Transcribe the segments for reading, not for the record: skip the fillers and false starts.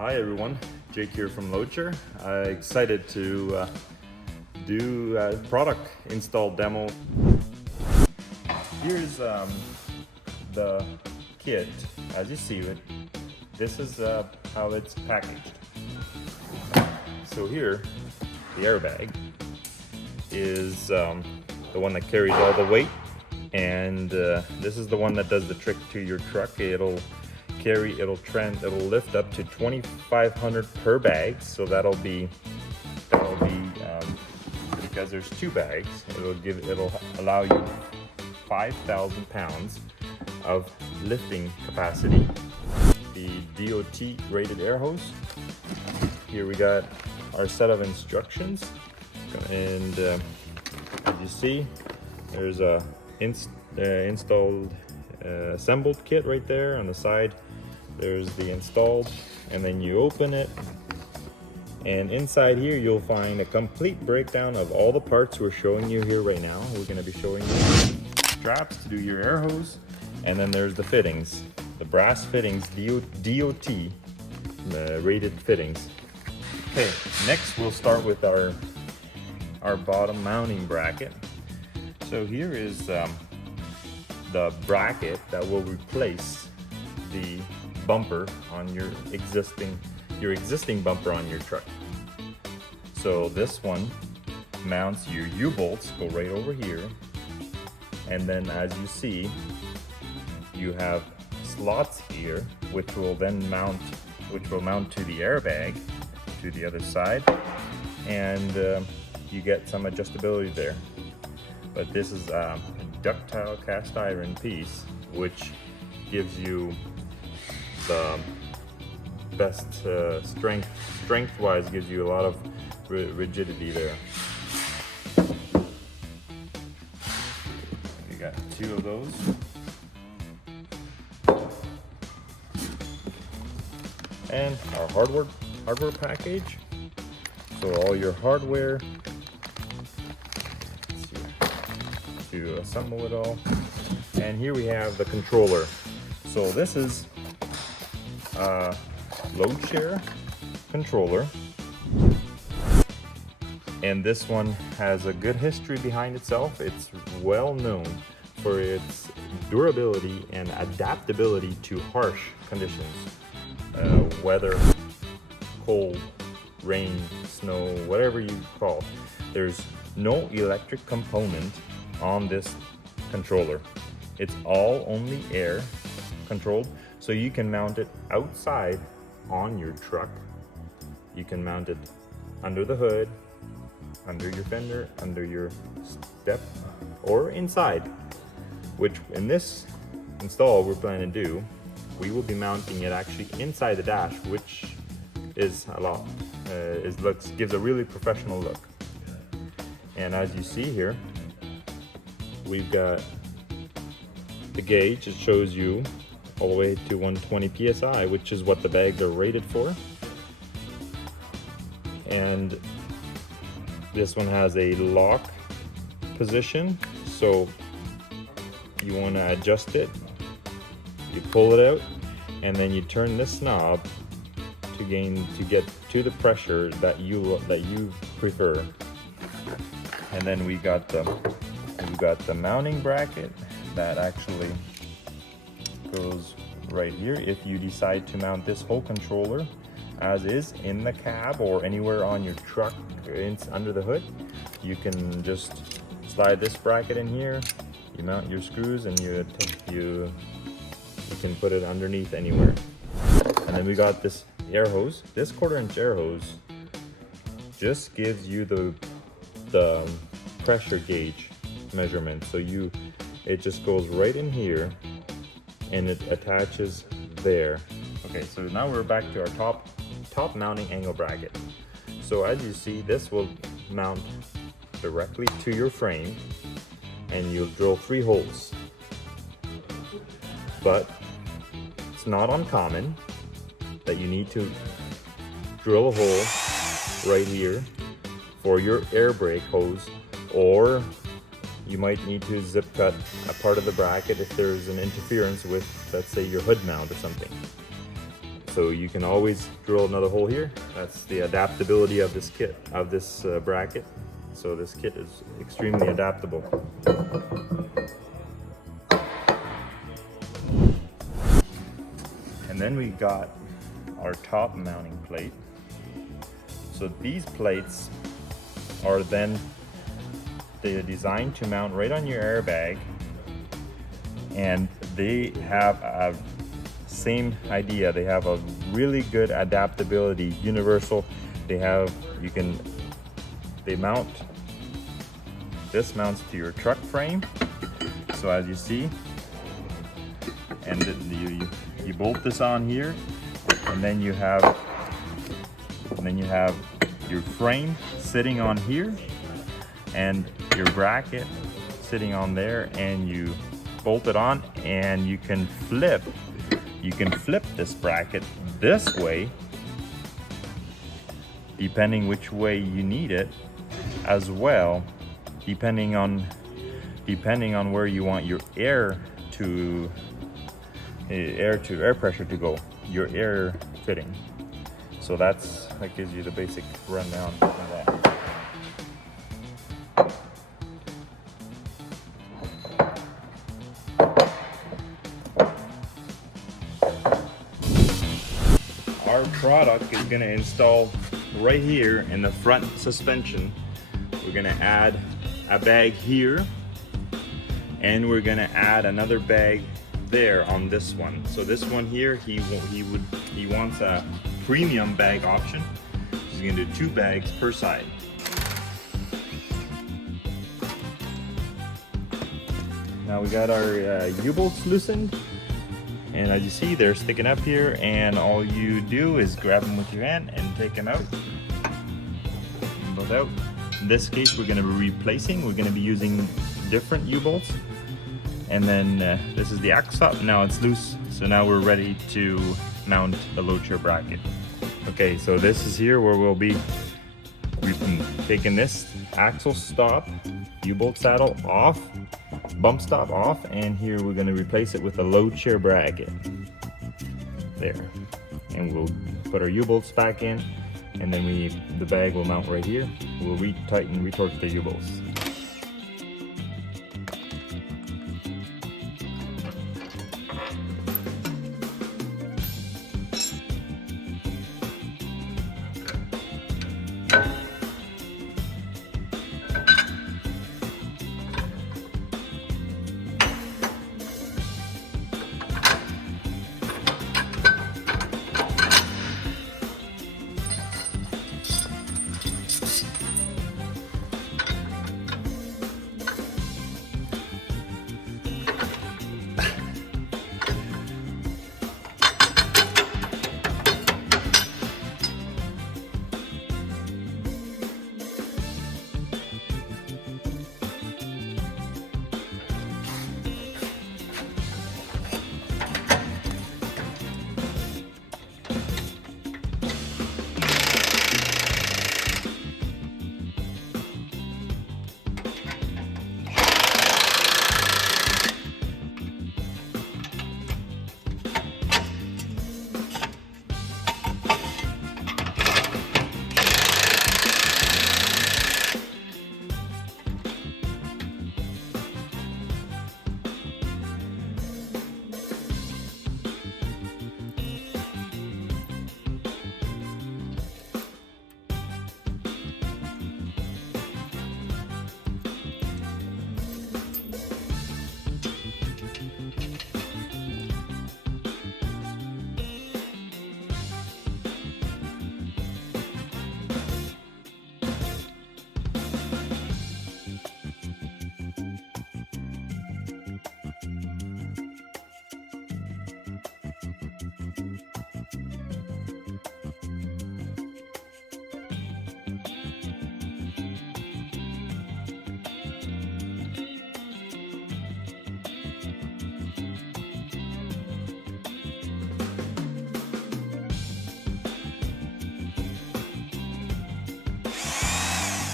Hi everyone, Jake here from LoadShare. Excited to do a product install demo. Here's the kit. As you see it, this is how it's packaged. So here, the airbag is the one that carries all the weight, and this is the one that does the trick to your truck. It'll lift up to 2,500 per bag, so that'll be because there's two bags, it'll allow you 5,000 pounds of lifting capacity. The DOT rated air hose. Here we got our set of instructions, and as you see, there's a installed assembled kit right there. On the side there's the installed, and then you open it, and inside here you'll find a complete breakdown of all the parts we're showing you here right now. We're going to be showing you straps to do your air hose, and then there's the fittings, the brass fittings, DOT rated fittings. Okay, next we'll start with our bottom mounting bracket. So here is the bracket that will replace the bumper on your existing bumper on your truck. So this one mounts your U-bolts, go right over here, and then as you see, you have slots here which will mount to the airbag to the other side, and you get some adjustability there. But this is a ductile cast iron piece which gives you the best strength-wise, gives you a lot of rigidity there. We got two of those. And our hardware package. So all your hardware to assemble it all. And here we have the controller. So this is a LoadShare controller, and this one has a good history behind itself. It's well known for its durability and adaptability to harsh conditions, weather, cold, rain, snow, whatever you call. There's no electric component on this controller. It's all only air controlled, so you can mount it outside on your truck. You can mount it under the hood, under your fender, under your step, or inside, which in this install we're planning to do, we will be mounting it actually inside the dash, which is gives a really professional look. And as you see here, we've got the gauge. It shows you all the way to 120 psi, which is what the bags are rated for. And this one has a lock position, so you want to adjust it. You pull it out, and then you turn this knob to get to the pressure that you prefer. And then we got the mounting bracket that actually goes right here. If you decide to mount this whole controller as is in the cab or anywhere on your truck under the hood, you can just slide this bracket in here, you mount your screws, and you can put it underneath anywhere. And then we got this air hose. This 1/4-inch air hose just gives you the pressure gauge measurement. So it just goes right in here and it attaches there. Okay, so now we're back to our top mounting angle bracket. So as you see, this will mount directly to your frame, and you'll drill 3 holes. But it's not uncommon that you need to drill a hole right here for your air brake hose, or you might need to zip cut a part of the bracket if there's an interference with, let's say, your hood mount or something. So you can always drill another hole here. That's the adaptability of this kit, of this bracket. So this kit is extremely adaptable. And then we got our top mounting plate. So these plates are then they're designed to mount right on your airbag, and they have a same idea. They have a really good adaptability, universal. They mount, this mounts to your truck frame. So as you see, and you bolt this on here, and then you have your frame sitting on here and your bracket sitting on there, and you bolt it on, and you can flip this bracket this way depending which way you need it, as well depending on where you want your air pressure to go, your air fitting. So that gives you the basic rundown of that. Our product is going to install right here in the front suspension. We're going to add a bag here, and we're going to add another bag there on this one. So this one here, he wants a premium bag option. He's going to do 2 bags per side. Now we got our U-bolts loosened, and as you see, they're sticking up here, and all you do is grab them with your hand and take them out. Both out. In this case, we're going to be replacing. We're going to be using different U-bolts. And then this is the axle stop. Now it's loose, so now we're ready to mount the load share bracket. Okay, so this is here where we've taken this axle stop, U-bolt saddle off, bump stop off, and here we're going to replace it with a load share bracket. There. And we'll put our U-bolts back in, and then the bag will mount right here. We'll retighten, retorque the U-bolts.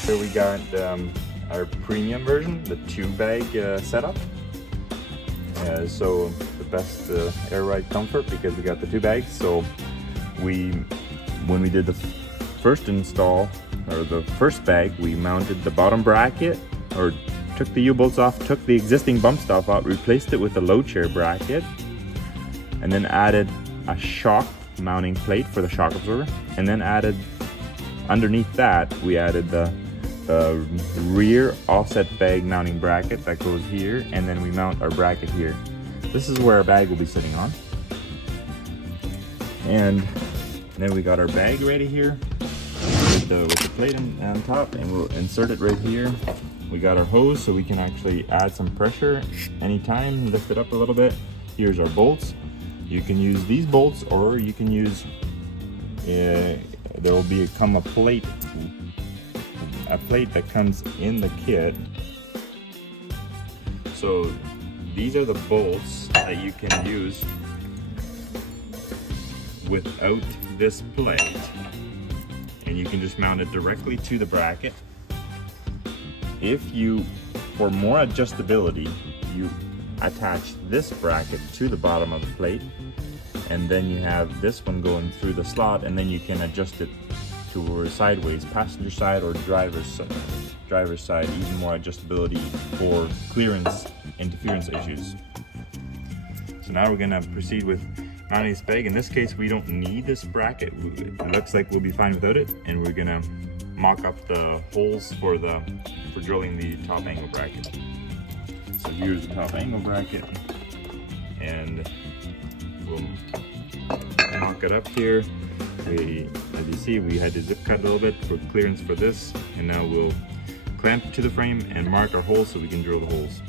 Here we got our premium version, the 2-bag setup. So the best air ride comfort, because we got the 2 bags. So when we did the first install, or the first bag, we mounted the bottom bracket, or took the U-bolts off, took the existing bump stop out, replaced it with the load share bracket, and then added a shock mounting plate for the shock absorber, and then added underneath that we added the rear offset bag mounting bracket that goes here, and then we mount our bracket here. This is where our bag will be sitting on. And then we got our bag ready here with the plate on top, and we'll insert it right here. We got our hose so we can actually add some pressure anytime, lift it up a little bit. Here's our bolts. You can use these bolts, or you can use, there will become a plate that comes in the kit. So these are the bolts that you can use without this plate, and you can just mount it directly to the bracket. If you, for more adjustability, you attach this bracket to the bottom of the plate, and then you have this one going through the slot, and then you can adjust it to sideways, passenger side or driver's side, even more adjustability for clearance interference issues. So now we're gonna proceed with mounting this bag. In this case, we don't need this bracket. It looks like we'll be fine without it, and we're gonna mock up the holes for drilling the top angle bracket. So here's the top angle bracket, and we'll mock it up here. As you see, we had to zip cut a little bit for clearance for this, and now we'll clamp to the frame and mark our holes so we can drill the holes.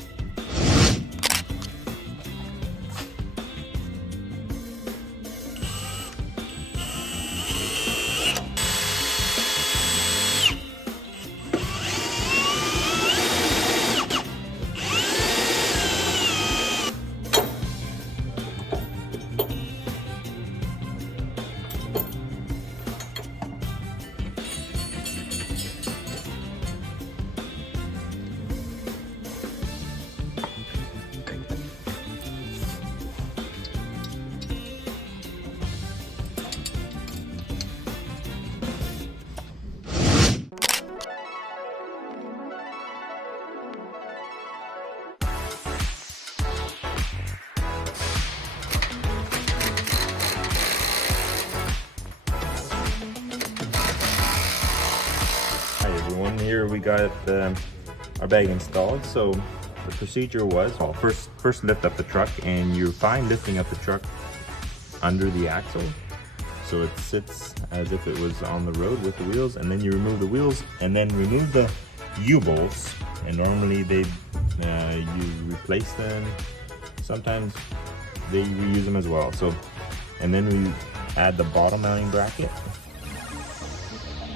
Here we got our bag installed. So the procedure was, well, first lift up the truck, and you're fine lifting up the truck under the axle, so it sits as if it was on the road with the wheels, and then you remove the wheels and then remove the U-bolts, and normally you replace them, sometimes they reuse them as well. So, and then we add the bottom mounting bracket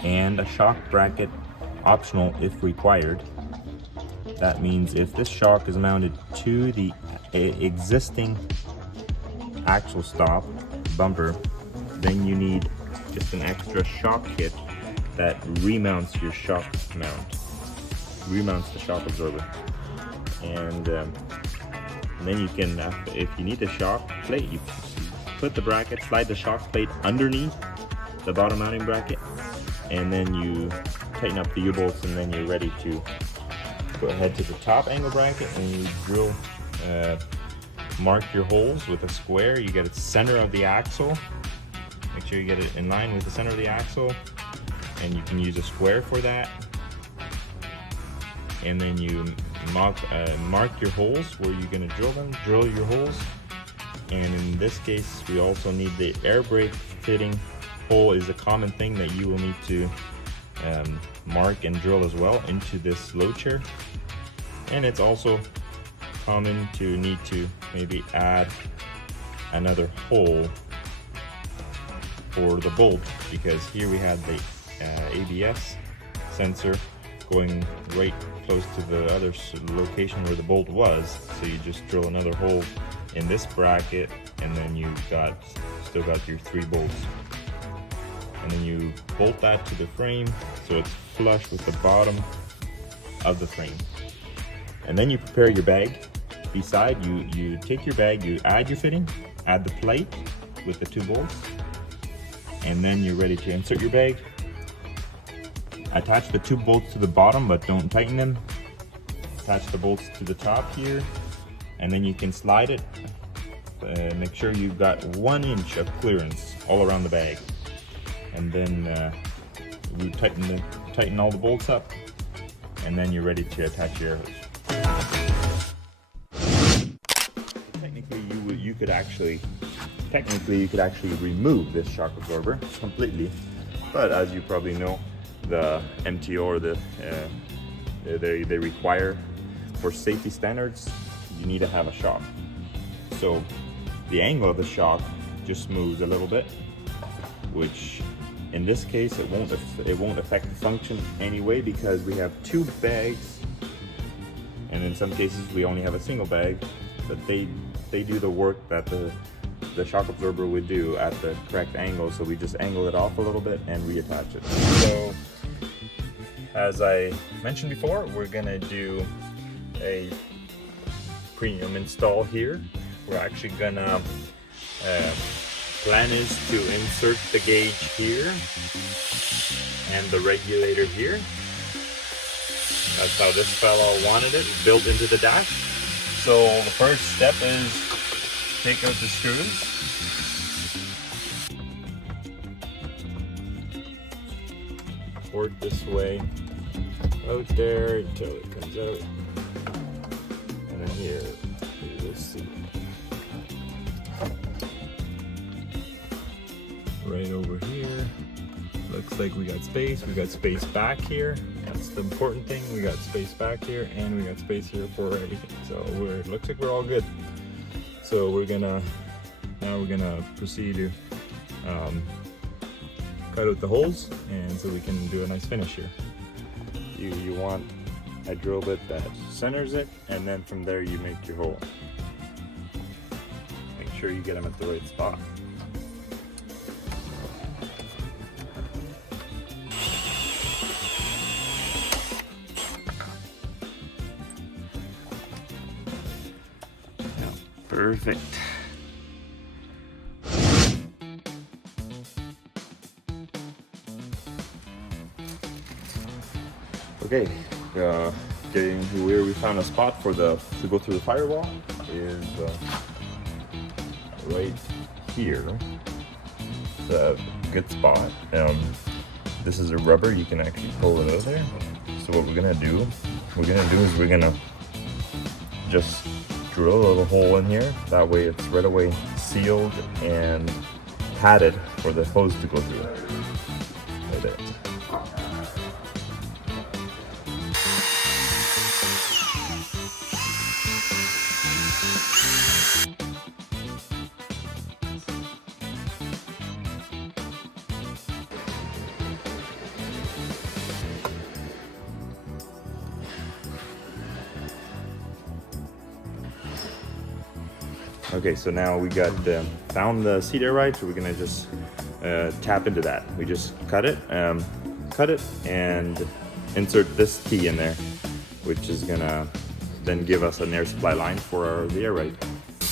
and a shock bracket, optional if required. That means if this shock is mounted to the existing axle stop bumper, then you need just an extra shock kit that remounts your shock mount, remounts the shock absorber. And then you can, if you need the shock plate, you put the bracket, slide the shock plate underneath the bottom mounting bracket, and then you tighten up the U-bolts, and then you're ready to go ahead to the top angle bracket, and you drill, mark your holes with a square. You get it center of the axle. Make sure you get it in line with the center of the axle, and you can use a square for that. And then you mark your holes where you're going to drill them, drill your holes. And in this case, we also need the air brake fitting hole is a common thing that you will need to mark and drill as well into this load chair. And it's also common to need to maybe add another hole for the bolt, because here we had the ABS sensor going right close to the other location where the bolt was. So you just drill another hole in this bracket, and then you still got your 3 bolts. And then you bolt that to the frame so it's flush with the bottom of the frame. And then you prepare your bag. Beside you take your bag, you add your fitting, add the plate with the 2 bolts, and then you're ready to insert your bag. Attach the 2 bolts to the bottom, but don't tighten them. Attach the bolts to the top here, and then you can slide it. Make sure you've got 1 inch of clearance all around the bag, and then we tighten all the bolts up, and then you're ready to attach your air hose. Technically you could actually remove this shock absorber completely, but as you probably know, the MTO or they require, for safety standards, you need to have a shock. So the angle of the shock just moves a little bit, which in this case it won't affect the function anyway, because we have 2 bags, and in some cases we only have a single bag, but they do the work that the shock absorber would do at the correct angle. So we just angle it off a little bit and reattach it. So as I mentioned before, we're gonna do a premium install here. We're actually gonna plan is to insert the gauge here and the regulator here. That's how this fellow wanted it, built into the dash. So the first step is take out the screws. Work this way out there until it comes out, and then here you'll see right over here. Looks like we got space. We got space back here. That's the important thing. We got space back here, and we got space here for everything. So it looks like we're all good. So we're gonna proceed to cut out the holes, and so we can do a nice finish here. You want a drill bit that centers it, and then from there you make your hole. Make sure you get them at the right spot. Perfect. Okay, getting where we found a spot to go through the firewall is right here. It's a good spot. This is a rubber, you can actually pull it out of there. So what we're gonna do is we're gonna just drill a little hole in here. That way it's right away sealed and padded for the hose to go through. Right there. Okay, so now we got found the seat air ride, so we're gonna just tap into that. We just cut it and insert this T in there, which is gonna then give us an air supply line for the air ride.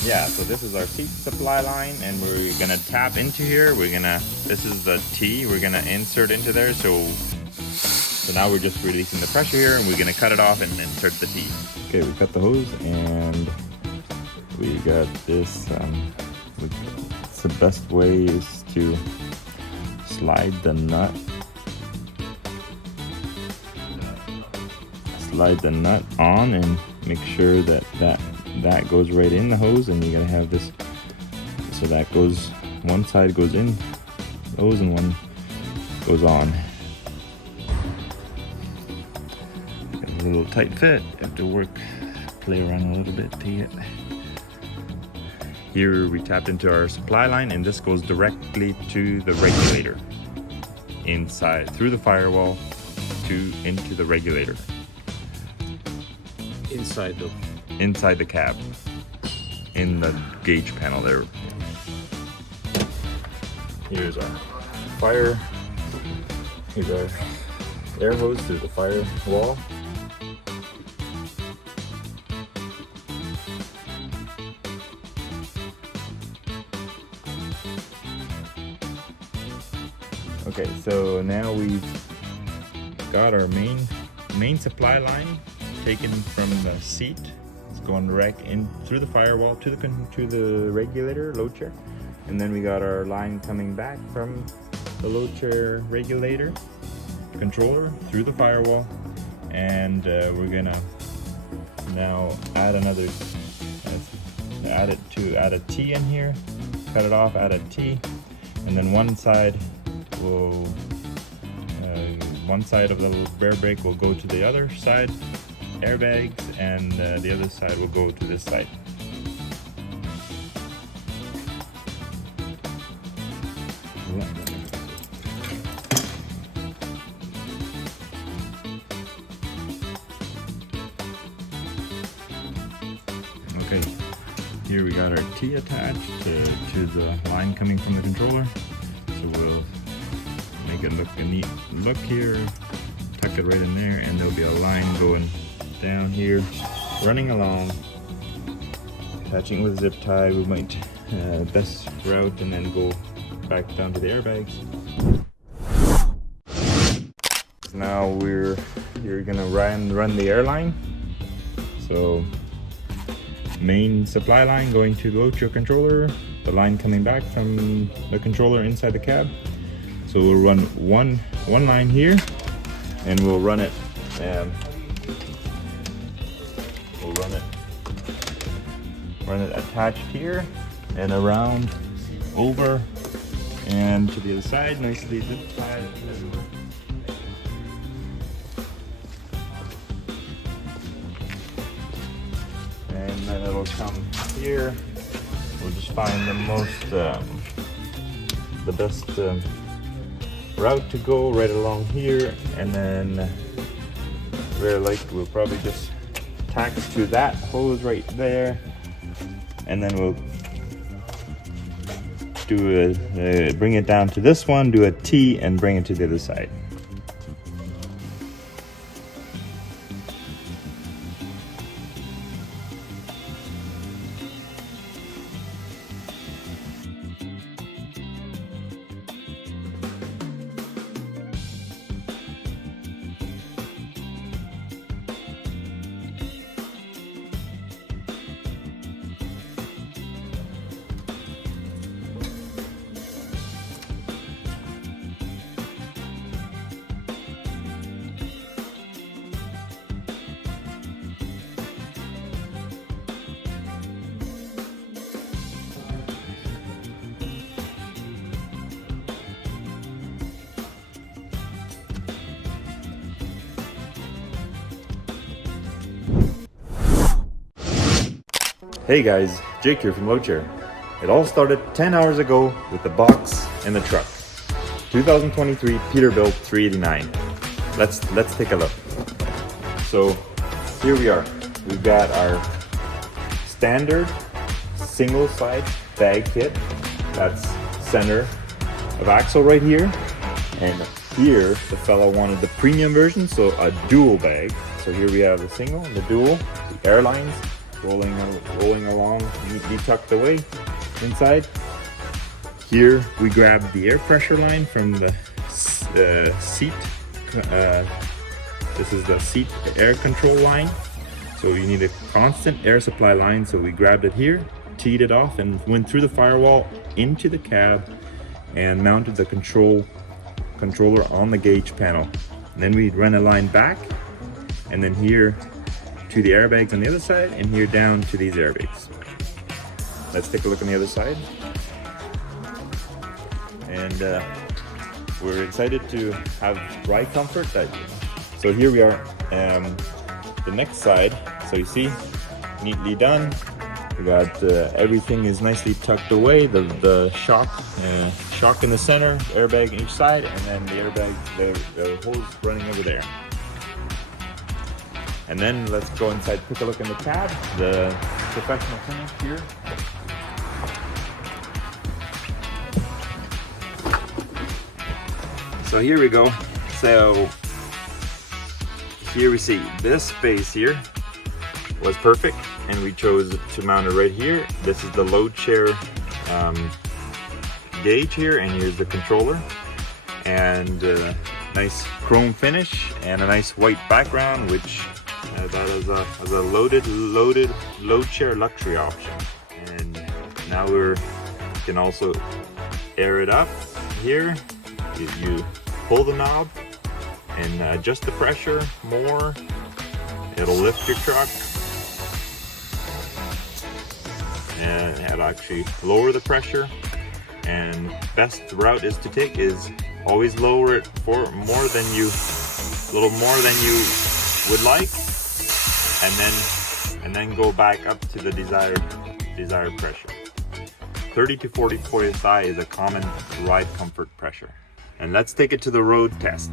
Yeah, so this is our seat supply line, and we're gonna tap into here. This is the T, we're gonna insert into there. So now we're just releasing the pressure here, and we're gonna cut it off and insert the T. Okay, we cut the hose, and we got this. It's the best way is to slide the nut. Slide the nut on and make sure that goes right in the hose, and you gotta have this so that goes, one side goes in the hose and one goes on. A little tight fit, you have to play around a little bit to get. Here we tapped into our supply line, and this goes directly to the regulator. Inside, through the firewall, into the regulator. Inside the cab. In the gauge panel there. Here's our here's our air hose through the firewall. Okay, so now we've got our main supply line taken from the seat. It's going direct in through the firewall to the regulator, load share. And then we got our line coming back from the load share regulator controller through the firewall. And we're gonna now add another, add a T in here, cut it off, add a T. And then one side will, one side of the rear brake will go to the other side, airbags, and the other side will go to this side. Okay, here we got our T attached to the line coming from the controller. So we'll make it look a neat look here, tuck it right in there, and there'll be a line going down here, running along, attaching with a zip tie. We might best route and then go back down to the airbags. Now you're gonna run the airline. So main supply line going to the load share controller, the line coming back from the controller inside the cab. So we'll run one line here, and we'll run it. Run it attached here and around, over, and to the other side, nicely zip tied. And then it'll come here. We'll just find the most, the best route to go right along here, and then very likely we'll probably just tack it to that hose right there, and then we'll do bring it down to this one, do a T, and bring it to the other side. Hey guys, Jake here from LoadShare. It all started 10 hours ago with the box and the truck. 2023 Peterbilt 389. Let's take a look. So here we are. We've got our standard single side bag kit. That's center of axle right here. And here the fella wanted the premium version, so a dual bag. So here we have the single and the dual, the airlines rolling along, neatly tucked away inside. Here we grab the air pressure line from the seat. This is the seat air control line. So you need a constant air supply line. So we grabbed it here, teed it off, and went through the firewall into the cab and mounted the controller on the gauge panel. And then we run a line back, and then here to the airbags on the other side, and here down to these airbags. Let's take a look on the other side. And we're excited to have ride comfort. So here we are, the next side. So you see, neatly done. We got everything is nicely tucked away. The shock in the center, airbag in each side, and then the airbag, the hose running over there. And then let's go inside, take a look in the cab, the professional finish here. So here we go. So here we see this space here was perfect, and we chose to mount it right here. This is the load share gauge here, and here's the controller. and nice chrome finish and a nice white background, which that is a loaded load share luxury option. And now we can also air it up here. You pull the knob and adjust the pressure more. It'll lift your truck, and it'll actually lower the pressure. And best route is to take is always lower it for a little more than you would like, and then go back up to the desired pressure. 30 to 40 psi is a common ride comfort pressure. And let's take it to the road test.